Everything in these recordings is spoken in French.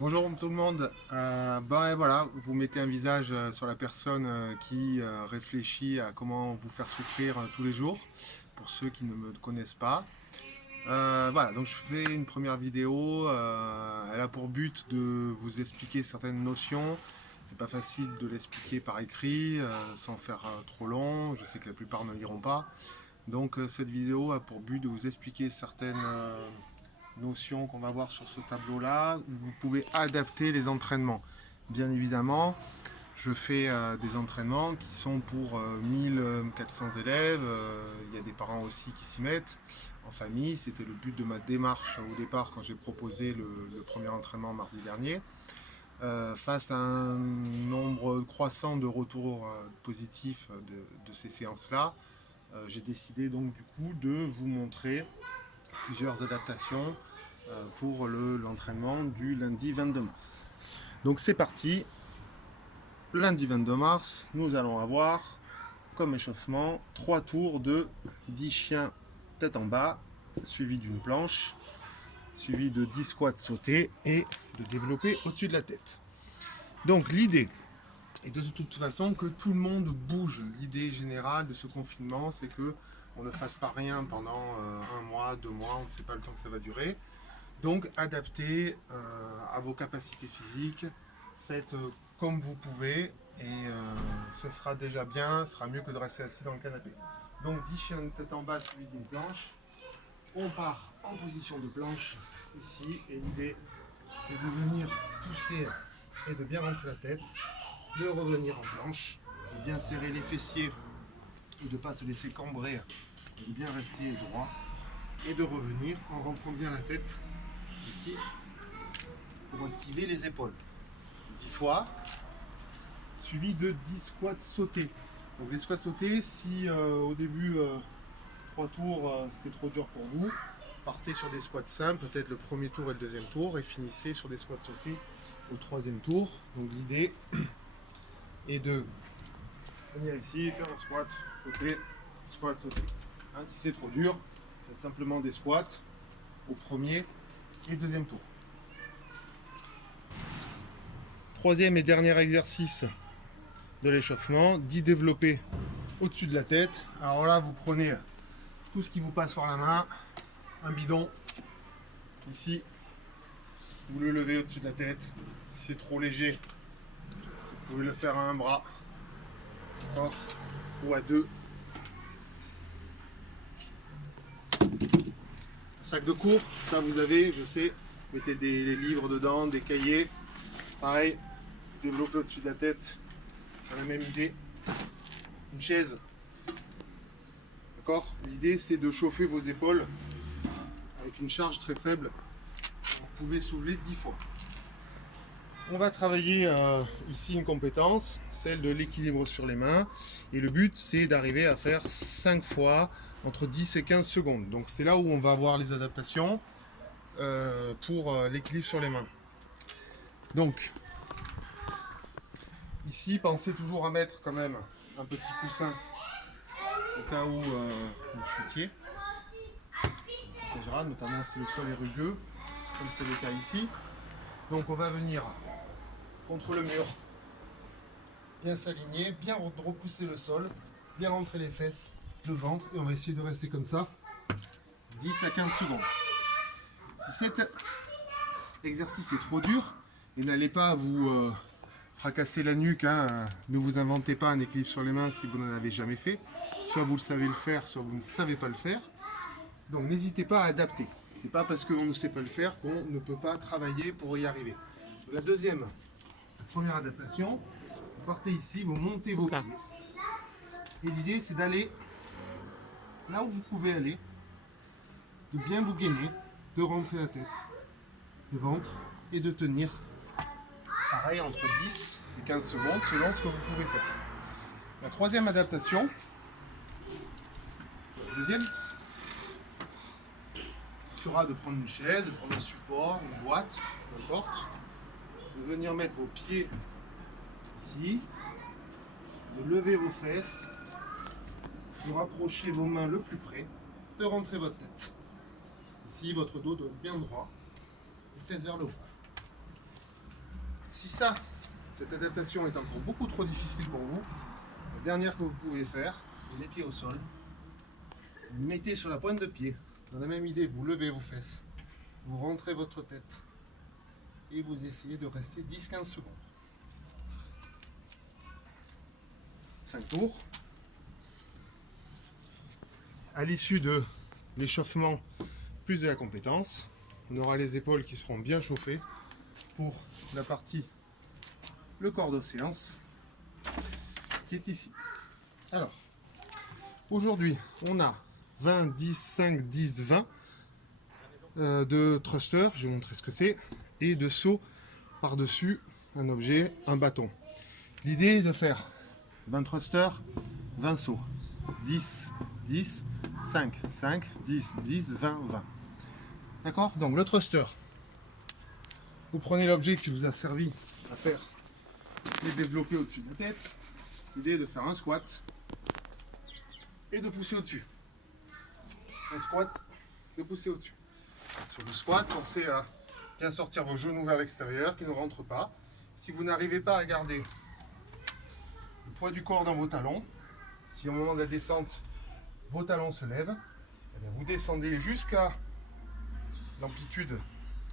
Bonjour tout le monde. Voilà, vous mettez un visage sur la personne qui réfléchit à comment vous faire souffrir tous les jours, pour ceux qui ne me connaissent pas. Voilà, donc je fais une première vidéo. Elle a pour but de vous expliquer certaines notions. C'est pas facile de l'expliquer par écrit, sans faire trop long. Je sais que la plupart ne liront pas. Donc cette vidéo a pour but de vous expliquer certaines notions qu'on va voir sur ce tableau-là. Vous pouvez adapter les entraînements. Bien évidemment, je fais des entraînements qui sont pour 1400 élèves. Il y a des parents aussi qui s'y mettent en famille. C'était le but de ma démarche au départ quand j'ai proposé le premier entraînement mardi dernier. Face à un nombre croissant de retours positifs de ces séances-là, j'ai décidé donc du coup de vous montrer plusieurs adaptations pour l'entraînement du lundi 22 mars. Donc c'est parti. Lundi 22 mars, nous allons avoir comme échauffement 3 tours de 10 chiens tête en bas, suivi d'une planche, suivi de 10 squats sautés et de développer au-dessus de la tête. Donc l'idée est de toute façon que tout le monde bouge. L'idée générale de ce confinement, c'est que on ne fasse pas rien pendant un mois, 2 mois, on ne sait pas le temps que ça va durer. Donc adaptez à vos capacités physiques, faites comme vous pouvez et ce sera déjà bien, ce sera mieux que de rester assis dans le canapé. Donc 10 chiens de tête en bas suivi d'une planche. On part en position de planche ici et l'idée c'est de venir pousser et de bien rentrer la tête, de revenir en planche, de bien serrer les fessiers et de ne pas se laisser cambrer, de bien rester droit et de revenir en rentrant bien la tête ici pour activer les épaules. 10 fois, suivi de 10 squats sautés. Donc les squats sautés, si au début 3 tours c'est trop dur pour vous, partez sur des squats simples, peut-être le premier tour et le deuxième tour, et finissez sur des squats sautés au troisième tour. Donc l'idée est de venir ici, faire un squat sauté, squat sauté. Hein, si c'est trop dur, faites simplement des squats au premier et deuxième tour. Troisième et dernier exercice de l'échauffement, 10 développés au-dessus de la tête. Alors là, vous prenez tout ce qui vous passe par la main, un bidon, ici, vous le levez au-dessus de la tête. Si c'est trop léger, vous pouvez le faire à un bras, ou à deux. Un sac de cours, ça vous avez, je sais, mettez des livres dedans, des cahiers. Pareil, développez au-dessus de la tête, dans la même idée. Une chaise, d'accord. L'idée c'est de chauffer vos épaules avec une charge très faible. Vous pouvez soulever 10 fois. On va travailler ici une compétence, celle de l'équilibre sur les mains. Et le but, c'est d'arriver à faire 5 fois entre 10 et 15 secondes. Donc c'est là où on va avoir les adaptations pour l'équilibre sur les mains. Donc, ici, pensez toujours à mettre quand même un petit coussin au cas où vous chutiez. Ça protégera, notamment si le sol est rugueux, comme c'est le cas ici. Donc on va venir contre le mur, bien s'aligner, bien repousser le sol, bien rentrer les fesses, le ventre, et on va essayer de rester comme ça 10 à 15 secondes. Si cet exercice est trop dur, et n'allez pas vous fracasser la nuque, hein, ne vous inventez pas un équilibre sur les mains si vous n'en avez jamais fait, soit vous le savez le faire, soit vous ne savez pas le faire, donc n'hésitez pas à adapter. C'est pas parce qu'on ne sait pas le faire qu'on ne peut pas travailler pour y arriver. La première adaptation, vous partez ici, vous montez vos pieds. Et l'idée, c'est d'aller là où vous pouvez aller, de bien vous gainer, de rentrer la tête, le ventre, et de tenir, pareil, entre 10 et 15 secondes, selon ce que vous pouvez faire. La troisième adaptation, la deuxième, sera de prendre une chaise, de prendre un support, une boîte, peu importe, de venir mettre vos pieds ici, de lever vos fesses, de rapprocher vos mains le plus près, de rentrer votre tête. Ici, votre dos doit être bien droit, les fesses vers le haut. Si ça, cette adaptation est encore beaucoup trop difficile pour vous, la dernière que vous pouvez faire, c'est les pieds au sol. Vous mettez sur la pointe de pied, dans la même idée, vous levez vos fesses, vous rentrez votre tête et vous essayez de rester 10-15 secondes. 5 tours. À l'issue de l'échauffement plus de la compétence, on aura les épaules qui seront bien chauffées pour la partie le corps de séance qui est ici. Alors, aujourd'hui, on a 20, 10, 5, 10, 20 de thruster, je vais vous montrer ce que c'est, et de saut par-dessus un objet, un bâton. L'idée est de faire 20 thrusters, 20 sauts, 10, 10, 5, 5, 10, 10, 20, 20. D'accord? Donc le thruster, vous prenez l'objet qui vous a servi à faire les développés au-dessus de la tête. L'idée est de faire un squat et de pousser au-dessus. Un squat, de pousser au-dessus. Sur le squat, pensez à bien sortir vos genoux vers l'extérieur, qui ne rentrent pas. Si vous n'arrivez pas à garder le poids du corps dans vos talons, si au moment de la descente, vos talons se lèvent, eh bien vous descendez jusqu'à l'amplitude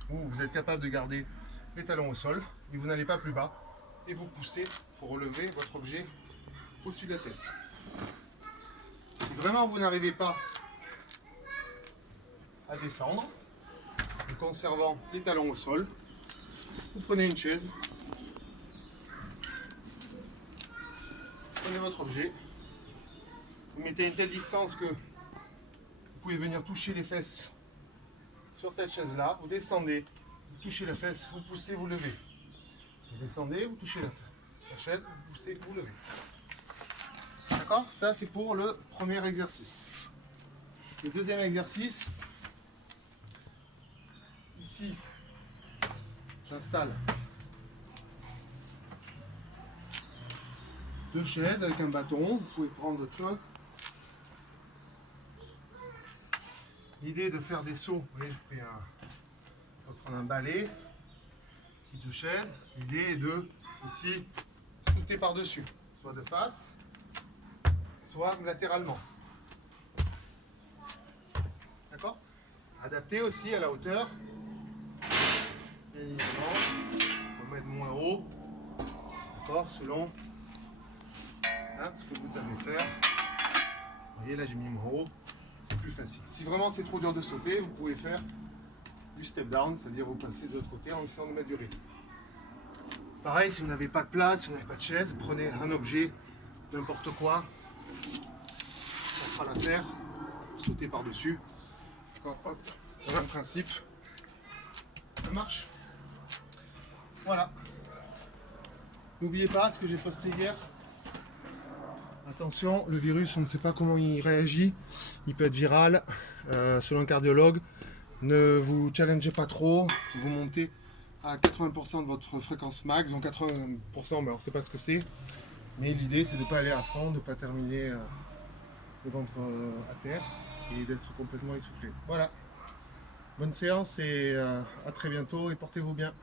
où vous êtes capable de garder les talons au sol, et vous n'allez pas plus bas, et vous poussez pour relever votre objet au-dessus de la tête. Si vraiment vous n'arrivez pas à descendre, en conservant les talons au sol, vous prenez une chaise, prenez votre objet, vous mettez à une telle distance que vous pouvez venir toucher les fesses sur cette chaise-là, vous descendez, vous touchez la fesse, vous poussez, vous levez. Vous descendez, vous touchez la chaise, vous poussez, vous levez. D'accord? Ça, c'est pour le premier exercice. Le deuxième exercice, ici, j'installe 2 chaises avec un bâton. Vous pouvez prendre autre chose. L'idée est de faire des sauts. Vous voyez, je vais prendre un balai, ici 2 chaises. L'idée est de, ici, sauter par-dessus, soit de face, soit latéralement. D'accord? Adapté aussi à la hauteur. Bien évidemment, on va mettre moins haut. D'accord? Selon ce que vous savez faire. Vous voyez, là j'ai mis moins haut. C'est plus facile. Si vraiment c'est trop dur de sauter, vous pouvez faire du step down, c'est-à-dire vous passez de l'autre côté en essayant de mettre du rythme. Pareil, si vous n'avez pas de place, si vous n'avez pas de chaise, prenez un objet, n'importe quoi. Ça fera l'affaire. Sautez par-dessus. Hop, le même principe. Ça marche. Voilà. N'oubliez pas ce que j'ai posté hier. Attention, le virus, on ne sait pas comment il réagit. Il peut être viral. Selon un cardiologue, ne vous challengez pas trop. Vous montez à 80% de votre fréquence max. Donc 80%, on ne sait pas ce que c'est. Mais l'idée, c'est de ne pas aller à fond, de ne pas terminer le ventre à terre et d'être complètement essoufflé. Voilà. Bonne séance et à très bientôt et portez-vous bien.